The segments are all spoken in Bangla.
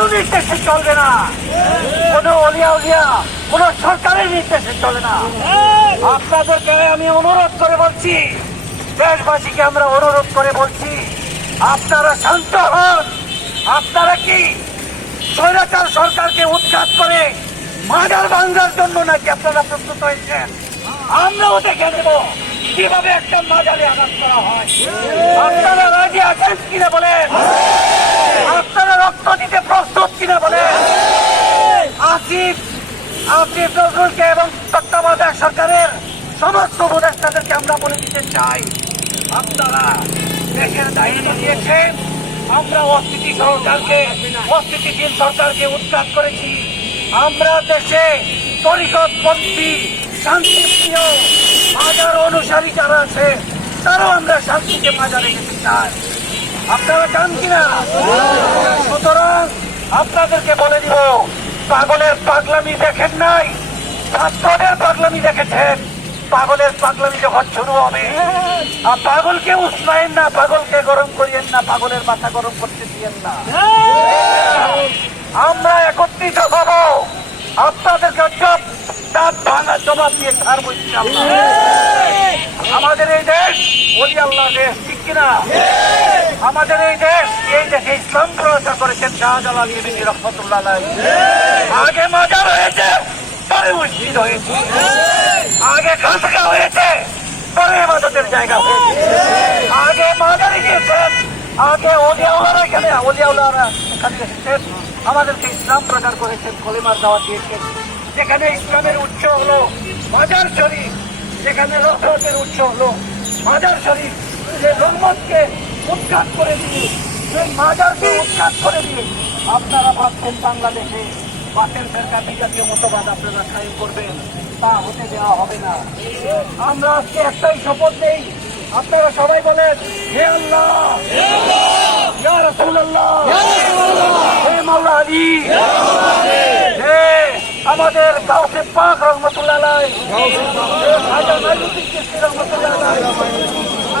কারো নির্দেশে চলবে না, কোনো অলিয়া উলিয়া কোন সরকারের নির্দেশে চলে না। আপনাদেরকে আমি অনুরোধ করে বলছি, দেশবাসীকে আমরা অনুরোধ করে বলছি, আপনারা শান্ত হন। আপনারা কি স্বৈরাচার সরকারকে উৎখাত করে মাজার ভাঙার জন্য নাকি আপনারা প্রস্তুত হয়েছেন? আমরাও দেখে নেব কিভাবে একটা মাজারে আঘাত করা হয়। আপনারা রাজি আছেন কিনা বলেন? আপনারা রক্ত দিতে প্রস্তুত কিনা বলেন? আসিফ নজরুলকে এবং তত্ত্বাবধায়ক সরকারের সমস্ত উপদেষ্টাদেরকে আমরা বলে দিতে চাই, আপনারা দেশের দায়িত্ব দিয়েছেন। আমরা অস্থিতিশীল সরকারকে উৎখাত করেছি। আমরা দেশে তরিকতপন্থী শান্তিপ্রিয় মাজার অনুসারী যারা আছে তারাও আমরা শান্তিকে মাজারে যেতে চাই। আপনারা চান কিনা? সুতরাং আপনাদেরকে বলে দিব, পাগলের পাগলামি দেখেন নাই, ছাত্রদের পাগলামি দেখেছেন। পাগলের পাগলামি যখন শুরু হবে, আর পাগলকে উৎসাহেন না, পাগলকে গরম করিয়েন না, পাগলের মাথা গরম করতে দিয়েন না। আমরা একত্রিত হব, আপনাদেরকে দাঁত ভাঙা জবাব দিয়ে ছাড়ব ইনশাআল্লাহ। আমাদের এই দেশ ওলি আল্লাহ দেশ, ঠিক কিনা? আমাদের এই দেশে ইসলাম প্রচার করেছেন শাহজালাল ইয়েমেনি রহমতুল্লাহ আলাইহি। আগে মাজার হয়েছে, পরে মসজিদ হয়েছে। আগে খানকা হয়েছে, পরে ইবাদতের জায়গা হয়েছে। আগে মাজারে গিয়েছেন, আগে ওলিয়াউলারা এখানে এসেছেন, আমাদেরকে ইসলাম প্রচার করেছেন, কলিমার দাওয়াত দিয়েছেন। যেখানে ইসলামের উৎস হলো মাজার শরীফ, যেখানে রহমতের উৎস হলো মাজার শরীফ, যে রহমতকে উৎখাত করে দিয়ে, সেই মাজারকে উৎখাত করে দিয়ে আপনারা ভাবছেন বাংলাদেশে বাতের সরকার বিজাতীয় মতবাদ আপনারা কায়েম করবেন, তা হতে দেওয়া হবে না। আমরা আজকে একটাই শপথ নেই, আপনারা সবাই বলেন, হে আল্লাহ, ইয়া রাসূলুল্লাহ, হে মাওলা আলী, হে আমাদের গাউসে পাক রহমতুল্লাহ আলাইহি, খাজা নাইমুদ্দিন চিশতি রহমতুল্লাহ আলাইহি,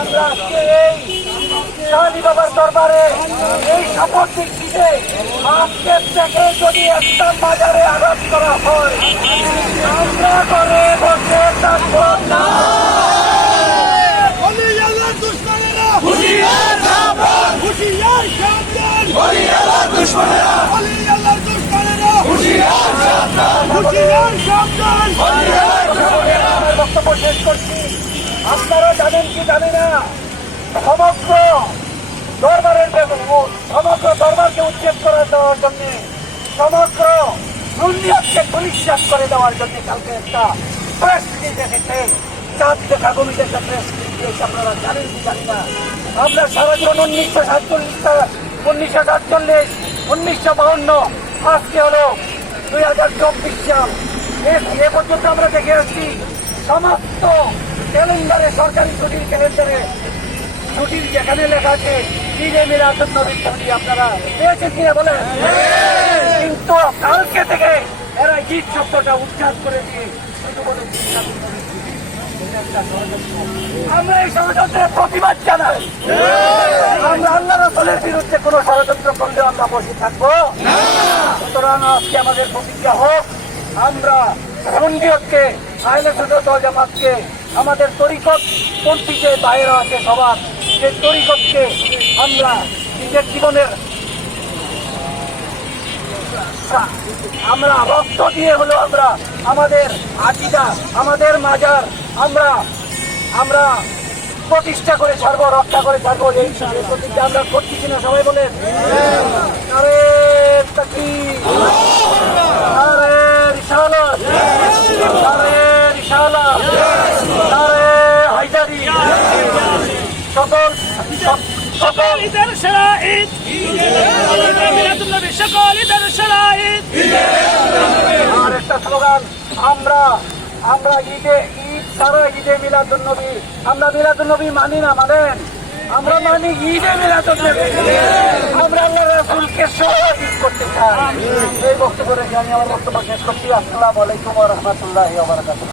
আমরা আজকে এই শাহী বাবার দরবারে এই শপথ দিচ্ছি যে আজকের থেকে যদি একটা মাজারে আঘাত করা হয়, আমরা করে বসে থাকব না। বক্তব্য শেষ করছি। আপনারা জানেন কি জানি না, সমগ্র দরবারকে উচ্ছেদ করে দেওয়ার জন্য, সমগ্র দুনিয়াকে পরিষ্কার করে দেওয়ার জন্য কালকে একটা প্রেস রিলিজ এসেছে। চাঁদ দেখা কমিটি একটা প্রেস রিলিজ দিয়েছে, আপনারা জানেন কি জানি না। আমরা সারা জীবন 1947, 1952, আজকে হলো 2024 সাল, এ পর্যন্ত আমরা দেখে আসছি সমস্ত ক্যালেন্ডারে, সরকারি ছুটির ক্যালেন্ডারে ছুটির যেখানে লেখা আছে ঈদে মিলাদুন নবীর ছুটি, আপনারা পেয়েছেন কিনা বলেন? কিন্তু কালকে থেকে এরা ঈদ শব্দটা উচ্চারণ করে দিয়ে শুধু বলে আমরা এই ষড়যন্ত্রের প্রতিবাদ জানাই। আমরা আল্লাহ রাসূলের বিরুদ্ধে কোন ষড়যন্ত্র করলেও আমরা বসে থাকবো। সুতরাং আজকে আমাদের প্রতিজ্ঞা হোক, আমরা সঙ্গীয়তকে, আহলে সুন্নাত ওয়াল জামাতকে, আমাদের তরিকত পন্থী যে বাইরে আছে সবার, সেই তরিকতকে আমরা নিজের জীবনের আমরা রক্ত দিয়ে হলো আমরা আমাদের আকীদা, আমাদের মাজার আমরা প্রতিষ্ঠা করে ছাড়বো, রক্ষা করে ছাড়বো। এই প্রতিজ্ঞা আমরা করছি কিনা সবাই বলেন? নারে তাকবীর, নারে রিসালাত, নারে রিসালাত, নারে হায়দারি। সকল ঈদের সেরা ঈদ, মিলাদুন নবী, সকল ঈদের সেরা ঈদ। আর একটা স্লোগান, আমরা ঈদ সারা ঈদে মিলাদুন নবী, আমরা মিলাদুন নবী মানি না, মানেন? আমরা মানি ঈদে মিলাদুন নবী, আমরা আল্লাহ রাসূলকে শহীদ করতে চাই। এই বক্তব্য রেখে আমি আমার বক্তব্য শেষ করছি। আসসালামু আলাইকুম ওয়া রাহমাতুল্লাহি ওয়া বারাকাতুহু।